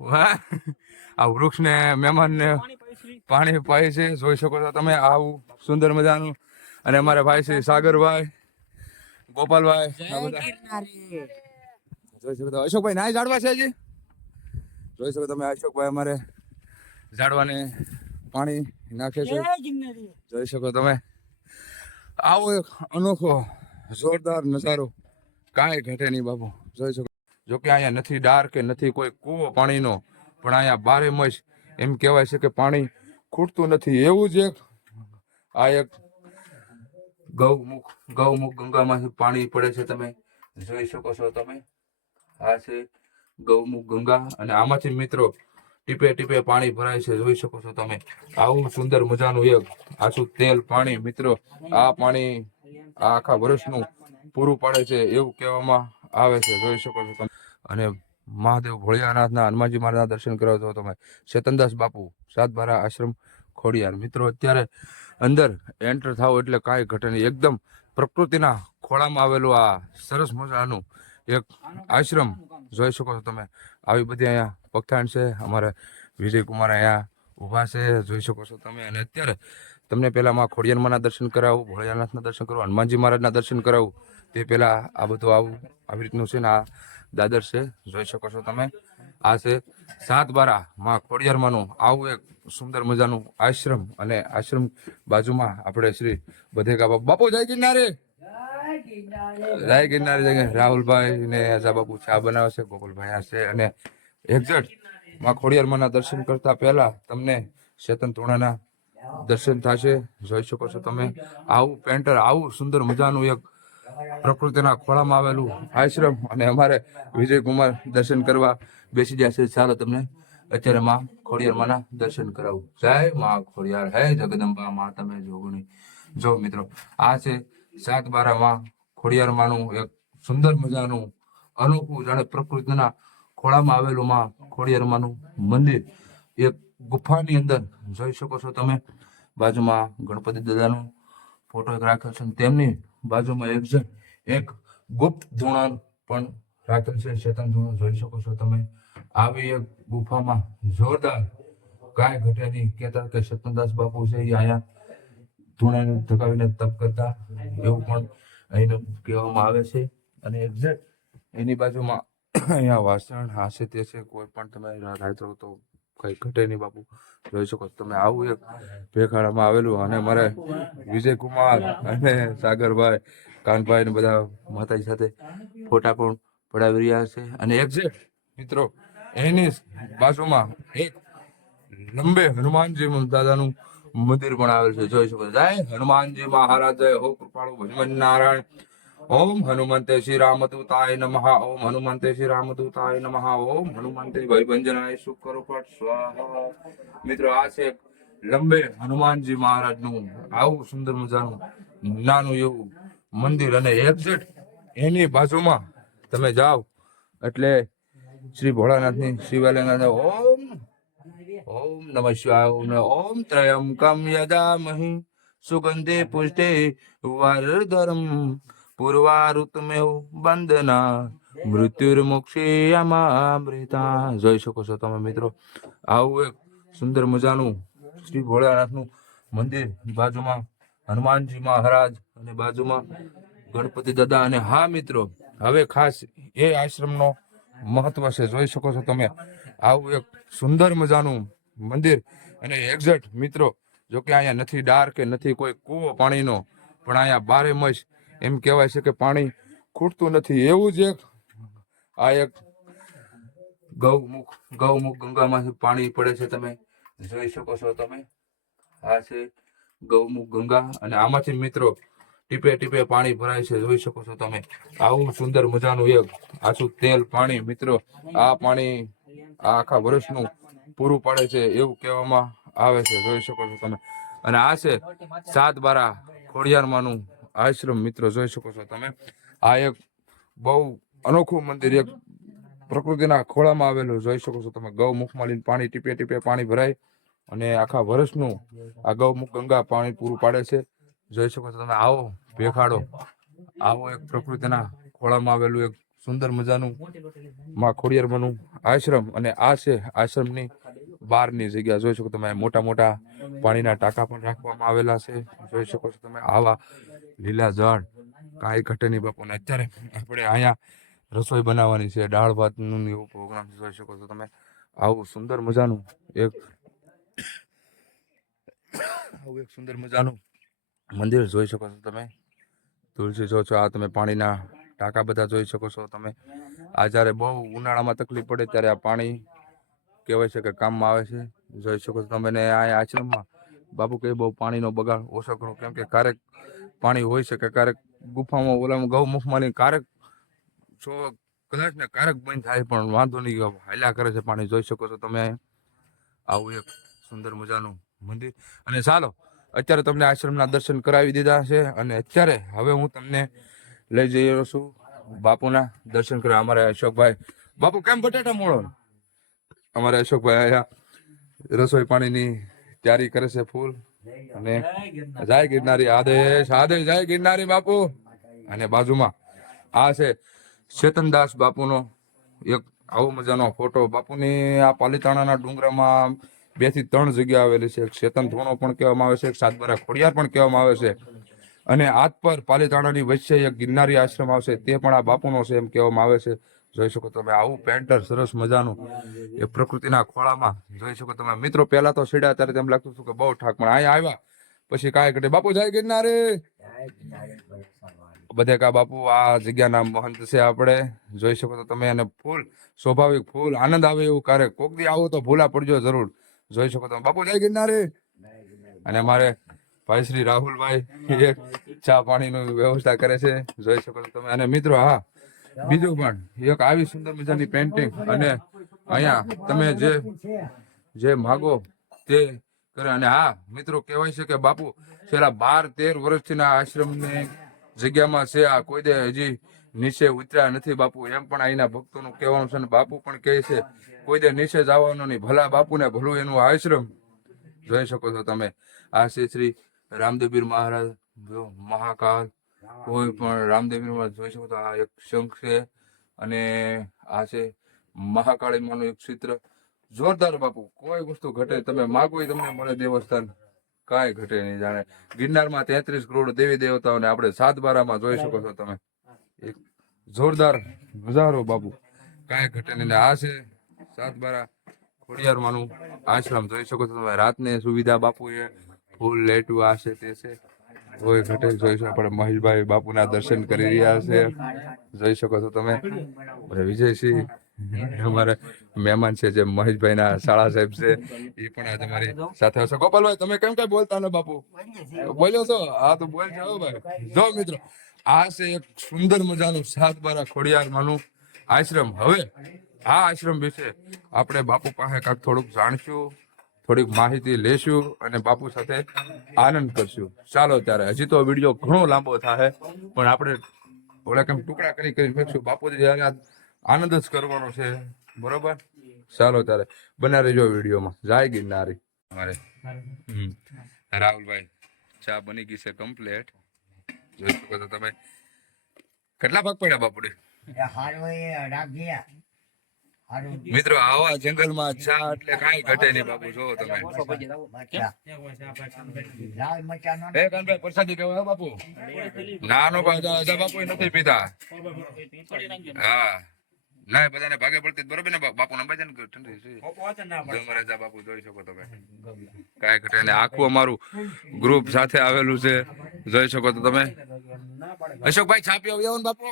વાહ, આ વૃક્ષને મહેમાનને પાણી પાય છે, જોઈ શકો છો તમે આવું સુંદર મજાનું. અને અમારા ભાઈ છે સાગરભાઈ, ગોપાલભાઈ, જોઈ શકો છો અશોકભાઈ ના ઝાડવા છે હજી. જોઈ શકો તમે અશોકભાઈ અમારે ઝાડવાને પાણી નાખે છે. જોઈ શકો તમે આવો એક અનોખો જોરદાર નજારો, કાંઈ ઘટે નહીં બાપુ. જોઈ શકો જોકે અહીંયા નથી ડાર કે નથી કોઈ કૂવો પાણીનો, પણ અહીંયા બારે મસ એમ કહેવાય છે કે પાણી ખૂટતું નથી. એવું જ એક આ એક ગૌમુખ ગંગામાંથી પાણી પડે છે, તમે જોઈ શકો છો. તમે આ છે ગૌમુખ ગંગા, અને આમાંથી મિત્રો ટીપે ટીપે પાણી ભરાય છે. જોઈ શકો છો તમે આવું સુંદર મજાનું એક આછું તેલ પાણી મિત્રો. આ પાણી આ આખા વર્ષનું પૂરું પાડે છે એવું કહેવામાં આવે છે. જોઈ શકો છો તમે. અને મહાદેવ ભોળિયાનાથના હનુમાનજી મહારાજના દર્શન કરાવો છો તમે. ચેતનદાસ બાપુ સાતબારા આશ્રમ ખોડિયાર. મિત્રો અત્યારે અંદર એન્ટર થાવ એટલે કાંઈ ઘટે નહીં. એકદમ પ્રકૃતિના ખોળામાં આવેલું આ સરસ મજાનું એક આશ્રમ જોઈ શકો છો તમે. આવી બધી અહીંયા પગથાણ છે. અમારે વિજયકુમાર અહીંયા ઊભા છે, જોઈ શકો છો તમે. અને અત્યારે તમને પહેલાં માં ખોડિયારમાંના દર્શન કરાવું, ભોળિયાનાથના દર્શન કરાવું, હનુમાનજી મહારાજના દર્શન કરાવું. તે પહેલાં આ બધું આવું આવી રીતનું છે ને આ દાદર છે, જોઈ શકો છો તમે. આ છે સાતબારા માં ખોડિયારમાંનું આવું એક સુંદર મજાનું આશ્રમ. અને આશ્રમ બાજુમાં આપણે શ્રી બધેકા બાપુ જય ગિરનારી, જય ગિરનારી. રાહુલભાઈ ને આજા બાપુ ચા બનાવે છે, ગોપાલભાઈ આ છે. અને એક્ઝેક્ટ માં ખોડિયારમાંના દર્શન કરતા પહેલા તમને ચેતન તોણાના દર્શન થશે, જોઈ શકો છો તમે. આવું પેન્ટર આવું સુંદર મજાનું એક પ્રકૃતિના ખોળામાં આવેલું આશ્રમ. અને અમારે વિજયકુમાર દર્શન કરવા બેસી ગયા છે. ચાલો તમને અત્યારે માં ખોડિયારમાંના દર્શન કરાવું. જય માં ખોડિયાર, હે જગદંબા માં તમે જોગણી. જો મિત્રો આ છે સાતબારામાં ખોડિયારમાંનું એક સુંદર મજાનું અનોખું જાણે પ્રકૃતિના ખોળામાં આવેલું માં ખોડિયારમાંનું મંદિર. એક ગુફાની અંદર જોઈ શકો છો તમે. બાજુમાં ગણપતિ દાદાનો ફોટો એક રાખ્યો છે. તેમની બાજુમાં એક ગુપ્ત ધૂણર પણ રાખેલ છે, ચેતન ધૂણર જોઈ શકો છો તમે. આવી એક ગુફામાં જોરદાર કાંઈ ઘટે નહીં કહેતા કે સતનદાસ બાપુ છે એ અહીંયા ધૂણાને ધકાવીને તપ કરતા, એવું પણ અહીં કહેવામાં આવે છે. અને એક્ઝેક્ટ એની બાજુમાં અહીંયા વાસણ હાસે તે છે. કોઈ પણ તમે રાત રહો તો કઈ ઘટે નહીં બાપુ, જોઈ શકો છો તમે. આવું એક ભેખાડામાં આવેલું. અને મારે વિજયકુમાર અને સાગરભાઈ, કાનભાઈ ને બધા માતાજી સાથે ફોટા પણ પડાવી રહ્યા છે. અને એક્ઝેક્ટ મિત્રો એની બાજુમાં એક લંબે હનુમાનજી દાદાનું મંદિર પણ આવેલ છે, જોઈ શકો. જય હનુમાનજી મહારાજ, જય હો કૃપાળુ ભજમન નારાયણ. ઓમ હનુમંતે શ્રી રામદૂતાય નમઃ, ઓમ હનુમંતે શ્રી રામદૂતાય નમઃ, ઓમ હનુમંતે ભયભંજનાય શુકરો પટ સ્વાહા. મિત્રો આ છે લંબે હનુમાનજી મહારાજનું આવું સુંદર મજાનું નાનું એવું મંદિર. અને એક્ઝેક્ટ એની બાજુમાં તમે જાઓ એટલે શ્રી ભોળાનાથની શિવાલયના ઓમ નમઃ શિવાય, ઓમ ત્રયંકમ યજામહિ સુગંધે પુષ્ટે વારધરમ પૂર્વારુતમેવ બંદના મૃત્યુર્મોક્ષેયમામૃતા. જોઈ શકો છો તમે મિત્રો. આવું એક સુંદર મજાનું શ્રી ભોળાનાથનું મંદિર, બાજુમાં હનુમાનજી મહારાજ અને બાજુમાં ગણપતિ દાદા. અને હા મિત્રો હવે ખાસ એ આશ્રમનો મહત્વ છે, જોઈ શકો છો તમે. આવું એક સુંદર મજાનું મંદિર. અને એક્ઝેક્ટ મિત્રો જોકે અહીંયા નથી ડાર કે નથી કોઈ કૂવો પાણીનો, પણ અહીંયા બારે મસ એમ કહેવાય છે કે પાણી ખૂટતું નથી. એવું જ એક આ એક ગૌમુખ ગંગામાંથી પાણી પડે છે, તમે જોઈ શકો છો તમે. આ છે ગૌમુખ ગંગા, અને આમાંથી મિત્રો ટીપે ટીપે પાણી ભરાય છે, જોઈ શકો છો તમે. આવું સુંદર મજાનું એક આછું તેલ પાણી મિત્રો. આ પાણી આ આખા વર્ષનું પૂરું પાડે છે એવું કહેવામાં આવે છે, જોઈ શકો છો તમે. અને આ છે સાતબારા ખોડિયારમાંનું આશ્રમ મિત્રો, જોઈ શકો છો તમે. આ એક બહુ અનોખું મંદિર, એક પ્રકૃતિના ખોળામાં આવેલું, જોઈ શકો છો તમે. ગૌમુખમાં લઈને પાણી ટીપે ટીપે પાણી ભરાય અને આખા વર્ષનું આ ગૌમુખ ગંગા પાણી પૂરું પાડે છે, જોઈ શકો છો તમે. આવો ભેખાડો, આવો એક પ્રકૃતિના ખોળામાં આવેલું એક સુંદર મજાનું માં ખોડિયારમાંનું આશ્રમ, અને આ છે આશ્રમની બહારની જગ્યા. જોઈ શકો તમે મોટા મોટા પાણીના ટાંકા પણ રાખવામાં આવેલા છે. જોઈ શકો છો તમે આવા લીલા ઝાડ, કાંઈ ઘટે નહીં બાપુ. ને અત્યારે આપણે અહીંયા રસોઈ બનાવવાની છે, દાળ ભાતનું એવું પ્રોગ્રામ જોઈ શકો છો તમે. આવું સુંદર મજાનું એક સુંદર મજાનું મંદિર જોઈ શકો છો તમે. તુલસી જો છો, આ તમે પાણીના ટાંકા બધા જોઈ શકો છો તમે. આ જ્યારે બહુ ઉનાળામાં તકલીફ પડે ત્યારે આ પાણી કહેવાય છે કે કામમાં આવે છે. જોઈ શકો છો તમે. ને આ આશ્રમમાં બાપુ કે બહુ પાણીનો બગાડ ઓછો કરો, કેમ કે ક્યારેક પાણી હોય છે કે ક્યારેક ગુફામાં ઓલામાં ગૌમુખમાં ક્યારેક જો કદાચ ને ક્યારેક બંધ થાય, પણ વાંધો નહીં, હાલ્યા કરે છે પાણી. જોઈ શકો છો તમે આવું એક સુંદર મજાનું મંદિર. અને ચાલો અત્યારે તમને આશ્રમના દર્શન કરાવી દીધા છે, અને અત્યારે હવે હું તમને લઈ જઈ રહ્યો છું બાપુના દર્શન કરવા. અમારા અશોકભાઈ, બાપુ કેમ બટાટા મોળો? અમારા અશોકભાઈ અહીંયા રસોઈ પાણીની તૈયારી કરે છે ફૂલ. અને જય ગિરનારી, આદેશ આદેશ, જય ગિરનારી બાપુ. અને બાજુમાં આ છે ચેતનદાસ બાપુનો એક આવો મજાનો ફોટો. બાપુની આ પાલીતાણાના ડુંગરામાં 2 થી 3 જગ્યા આવેલી છે. એક ચેતન ધોણો પણ કહેવામાં આવે છે, એક સાતબારા ખોડિયાર પણ કહેવામાં આવે છે, અને આજ પર પાલીતાણાની વચ્ચે એક ગિરનારી આશ્રમ આવશે, તે પણ આ બાપુનો છે એમ કહેવામાં આવે છે. જોઈ શકો તમે આવું પેન્ટર સરસ મજાનું એ પ્રકૃતિના ખોળામાં. જોઈ શકો તમે મિત્રો. પહેલા તો સીડા ત્યારે તેમ લાગતું હતું કે બહુ ઠાક, પણ અહીંયા આવ્યા પછી કાંઈ ઘટે. બાપુ જય ગિરનારી. બધે કા બાપુ આ જગ્યાના મહંત છે આપણે. જોઈ શકો તો તમે. અને ફૂલ સ્વાભાવિક ફૂલ આનંદ આવે એવું ક્યારેક કોક દી આવો તો ભૂલા પડજો જરૂર. જોઈ શકો તમે બાપુ જય ગિરનારી. અને અમારે ભાઈ શ્રી રાહુલભાઈ એક ચા પાણીની વ્યવસ્થા કરે છે. જોઈ શકો છો તમે. અને મિત્રો હા, બીજું પણ એક આવી સુંદર મજાની પેન્ટિંગ, અને અહીંયા તમે જે માગો તે કરે. અને હા મિત્રો, કહેવાય છે કે બાપુ છેલ્લા 12-13 વર્ષથી ના આશ્રમની જગ્યામાં છે. આ કોઈ દે હજી નીચે ઉતર્યા નથી બાપુ, એમ પણ અહીંના ભક્તોનું કહેવાનું છે. અને બાપુ પણ કહે છે કોઈ દે નીચે જવાનું નહીં, ભલા બાપુને ભલું એનું આશ્રમ. જોઈ શકો છો તમે. આ છે શ્રી રામદેવપીર મહારાજ મહાકાલ. કોઈ પણ રામદેવપીર મહારાજ જોઈ શકો તો આ એક શંખ છે, અને આ છે મહાકાળી માનું એક ચિત્ર. જોરદાર બાપુ, કોઈ વસ્તુ ઘટે. તમે માગો એ તમને મળે દેવસ્થાન, કાંઈ ઘટે નહીં. જાણે ગિરનારમાં 33 કરોડ દેવી દેવતાઓને આપણે સાતબારામાં જોઈ શકો છો તમે. એક જોરદાર નજારો બાપુ, કાંઈ ઘટે નહીં. આ છે સાતબારા ખોડિયારમાંનું આશ્રમ. જોઈ શકો છો તમે. રાતની સુવિધા બાપુ એ ફૂલ લેટું આ છે તે છે, કોઈ ઘટે. જોઈ શકો આપણે મહેશભાઈ બાપુના દર્શન કરી રહ્યા છે. જોઈ શકો છો તમે. વિજયસિંહ અમારે મહેમાન છે, જે મહેશભાઈ ના શાળા સાહેબ છે, એ પણ આજે મારી સાથે હશે. ગોપાલભાઈ તમે કેમ કઈ બોલતા ને બાપુ? બોલ્યો છો? હા તો બોલ છો ભાઈ. જો મિત્રો, આ છે એક સુંદર મજાનું સાતબારા ખોડિયાર માનું આશ્રમ. હવે આ આશ્રમ વિશે આપણે બાપુ પાસે કાંઈક થોડુંક જાણશું, થોડીક માહિતી લેશું, અને બાપુ સાથે આનંદ કરશું. ચાલો ત્યારે. હજી તો વિડીયો ઘણો લાંબો થાય, પણ આપણે ઓલા કેમ ટુકડા કરી મેકશું. બાપુજી આનંદ જ કરવાનો છે, બરોબર? ચાલો ત્યારે બના રહેજો વિડીયોમાં. જય ગિરનારી. અમારે રાહુલભાઈ ચા બની ગઈ છે કમ્પ્લેટ. જોઈ શકો છો તમે. કેટલા ભાગ પડ્યા બાપુડે? મિત્રો આવા જંગલમાં ચા એટલે કાંઈ ઘટે નહીં બાપુ. જોવો તમે. પ્રસાદી કહેવાય બાપુ. નાનો બાપુ નથી પીતા. હા ના, બધાને ભાગે પડતી બરોબર ને બાપુ. નંબર છે ને ઠંડી છે બાપુ. જોઈ શકો તમે. કાંઈ ઘટે ને. આખું અમારું ગ્રુપ સાથે આવેલું છે. જોઈ શકો તો તમે. અશોકભાઈ છાપી આવો ને બાપુ.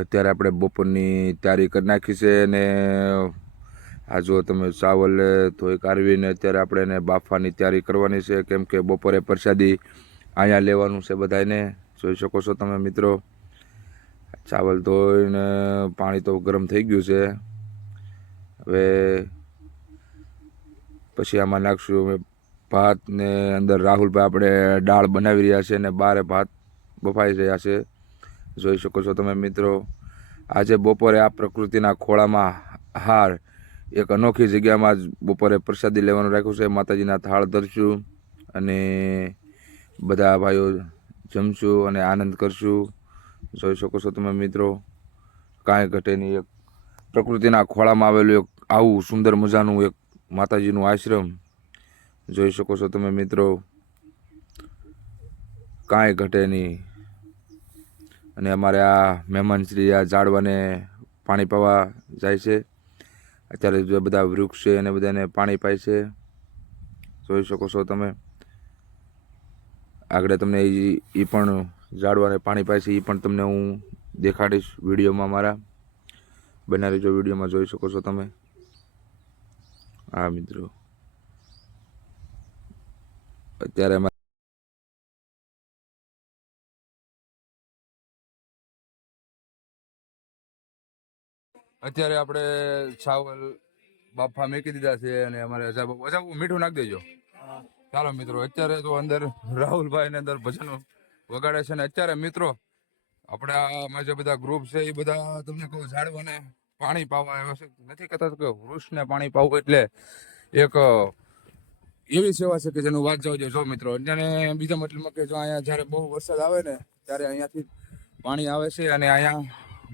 અત્યારે આપણે બપોરની તૈયારી કરી નાખી છે, અને આ જો તમે ચાવલ ધોઈ કાઢવીને અત્યારે આપણે એને બાફવાની તૈયારી કરવાની છે, કેમ કે બપોરે પ્રસાદી અહીંયા લેવાનું છે બધાને. જોઈ શકો છો તમે મિત્રો. ચાવલ ધોઈને પાણી તો ગરમ થઈ ગયું છે. હવે પછી આમાં નાખશું અમે ભાત, ને અંદર રાહુલભાઈ આપણે દાળ બનાવી રહ્યા છે, અને બારે ભાત બફાઈ રહ્યા છે. જોઈ શકો છો તમે મિત્રો. આજે બપોરે આ પ્રકૃતિના ખોળામાં હાર એક અનોખી જગ્યામાં જ બપોરે પ્રસાદી લેવાનું રાખ્યું છે. માતાજીના થાળ ધરશું, અને બધા ભાઈઓ જમશું અને આનંદ કરશું. જોઈ શકો છો તમે મિત્રો, કાંઈ ઘટે નહીં. એક પ્રકૃતિના ખોળામાં આવેલું એક આવું સુંદર મજાનું એક માતાજીનું આશ્રમ જોઈ શકો છો તમે મિત્રો, કાંઈ ઘટે નહીં. અને અમારે આ મહેમાનશ્રી આ ઝાડવાને પાણી પાવા જાય છે. અત્યારે જે બધા વૃક્ષ છે એને બધાને પાણી પાય છે. જોઈ શકો છો તમે. આગળ તમને એ પણ ઝાડવાને પાણી પાય છે એ પણ તમને હું દેખાડીશ વિડીયોમાં મારા. બનાવી જો વિડીયોમાં જોઈ શકો છો તમે. હા મિત્રો, અત્યારે આપણે ચાવલ બાફા મૂકી દીધા છે અને અમારે અજાબ મીઠું નાખી દેજો. ચાલો મિત્રો, અત્યારે તો અંદર રાહુલભાઈ ને અંદર ભજન વગાડે છે. ને અત્યારે મિત્રો આપણે આમાં જે બધા ગ્રુપ છે એ બધા તમને કહું ઝાડવાને પાણી પાવા આવ્યો છે. નથી કહેતા કે વૃક્ષને પાણી પાવું એટલે એક એવી સેવા છે કે જેનું વાત જાવ જો મિત્રો. અને બીજા મતલબમાં કે જો અહીંયા જ્યારે બહુ વરસાદ આવે ને ત્યારે અહીંયાથી પાણી આવે છે અને અહીંયા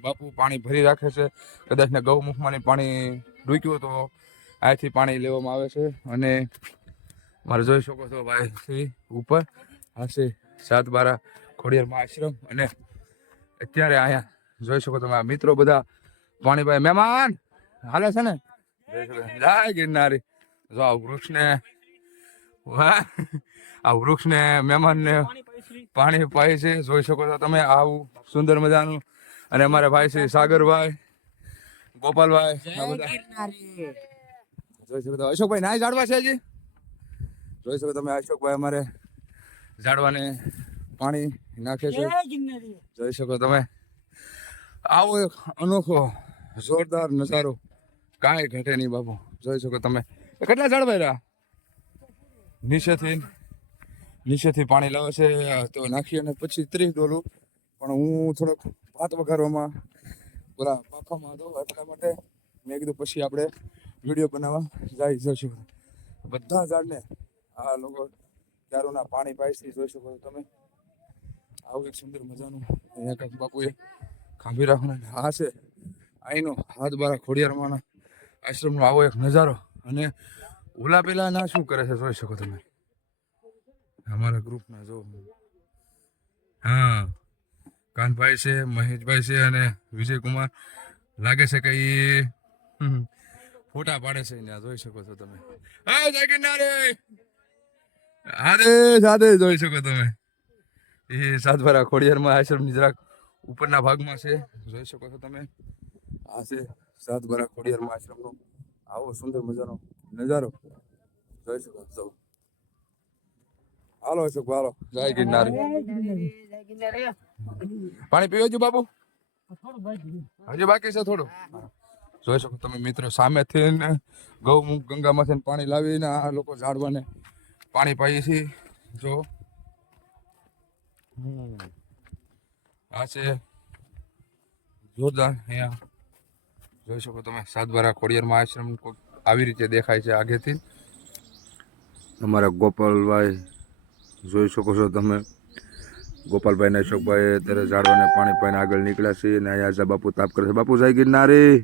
બાપુ પાણી ભરી રાખે છે. કદાચ ને ગૌમુખમાંની પાણી ડૂક્યું તો અહીંથી પાણી લેવામાં આવે છે. અને મારે જોઈ શકો છો ભાઈ શ્રી ઉપર હશે સાતબારા ખોડિયારમાં આશ્રમ. અને અત્યારે અહીંયા જોઈ શકો તમે આ મિત્રો બધા પાણી ભાઈ મહેમાન હાલે છે ને. જય ગિરનારી. જો આ વૃક્ષને મહેમાનને પાણી પાય છે. જોઈ શકો છો તમે આવું સુંદર મજાનું. અને અમારા ભાઈ શ્રી સાગરભાઈ, ગોપાલભાઈ, જોઈ શકો અશોકભાઈ ના ઝાડવા છે હજી. જોઈ શકો તમે અશોકભાઈ અમારે ઝાડવાને પાણી નાખે છે. જોઈ શકો તમે આવો એક અનોખો જોરદાર નજારો, કાંઈ ઘટે નહીં બાપુ. જોઈ શકો તમે કેટલા ઝાડવા રહ્યા નીચેથી પાણી લાવે છે તો નાખી અને પછી 30 ડોલું. પણ હું થોડોક ભાત વઘારવામાં પૂરા પાખામાં હતો એટલા માટે મેં કીધું પછી આપણે વિડીયો બનાવવા જઈશું. બધા ઝાડને આ લોકો ચારોના પાણી પાઈથી જોઈ શકો છો તમે. આવું એક સુંદર મજાનું અહીંયા કંઈક બાપુએ ખાંભી રાખવાનું આ છે અહીંનો સાતબારા ખોડિયારમાંના આશ્રમનો આવો એક નજારો. અને ઓલા પેલા ના શું કરે છે જોઈ શકો તમે અમારા ગ્રુપના. જો હા કાનભાઈ છે, મહેશભાઈ છે અને વિજયકુમાર લાગે છે કે એ ફોટા પાડે છે. ત્યાં જોઈ શકો છો તમે. જય ગિરનારી આદે જોઈ શકો તમે. એ સાતબારા ખોડિયારમાં આશ્રમની જરાક ઉપરના ભાગમાં છે. જોઈ શકો છો તમે. આ છે સાતબારા ખોડિયારમાં આશ્રમનો આવો સુંદર મજાનો નજારો જોઈ શકો છો. હાલો અશોક હાલો. જય ગિરનારી. પાણી પીવો છો બાપુ? હજી બાકી છે થોડું. જોઈ શકો તમે મિત્રો સામેથી ગૌમુખ ગંગામાંથી પાણી લાવીને આ લોકો ઝાડવાને પાણી પાઈએ છે. જો આ છે જોરદાર. અહીંયા જોઈ શકો તમે સાતબારા ખોડિયારમાં આશ્રમ આવી રીતે દેખાય છે આગેથી. અમારા ગોપાલભાઈ જોઈ શકો છો તમે. ગોપાલભાઈ ને અશોકભાઈ અત્યારે ઝાડવાને પાણી પાઈને આગળ નીકળ્યા છે. અને અહીંયા બાપુ તાપ કરે છે. બાપુ જય ગિરનારી,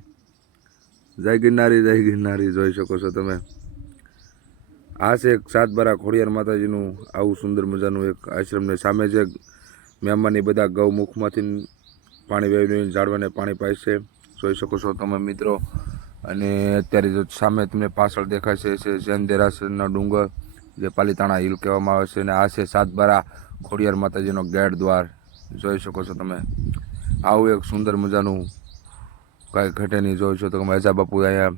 જય ગિરનારી, જય ગિરનારી. જોઈ શકો છો તમે. આ છે એક સાતબારા ખોડિયાર માતાજીનું આવું સુંદર મજાનું એક આશ્રમ. ને સામે જે મહેમાનની બધા ગૌમુખમાંથી પાણી વેવીને ઝાડવાને પાણી પાય છે જોઈ શકો છો તમે મિત્રો. અને અત્યારે જો સામે તમને પાછળ દેખાય છે જૈન દેરાસરનો ડુંગર જે પાલીતાણા હિલ કહેવામાં આવે છે. અને આ છે સાતબારા ખોડિયાર માતાજીનો ગેટ દ્વાર જોઈ શકો છો તમે. આવું એક સુંદર મજાનું કાંઈ ઘટે નહીં. જોઈ શકો તમે અજા બાપુ અહીંયા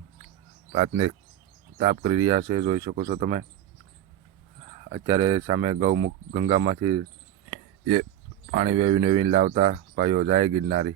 ભાતને તાપ કરી રહ્યા છે જોઈ શકો છો તમે. અત્યારે સામે ગૌમુખ ગંગામાંથી એ પાણી વેવીને લાવતા ભાઈઓ જય ગિરનારી.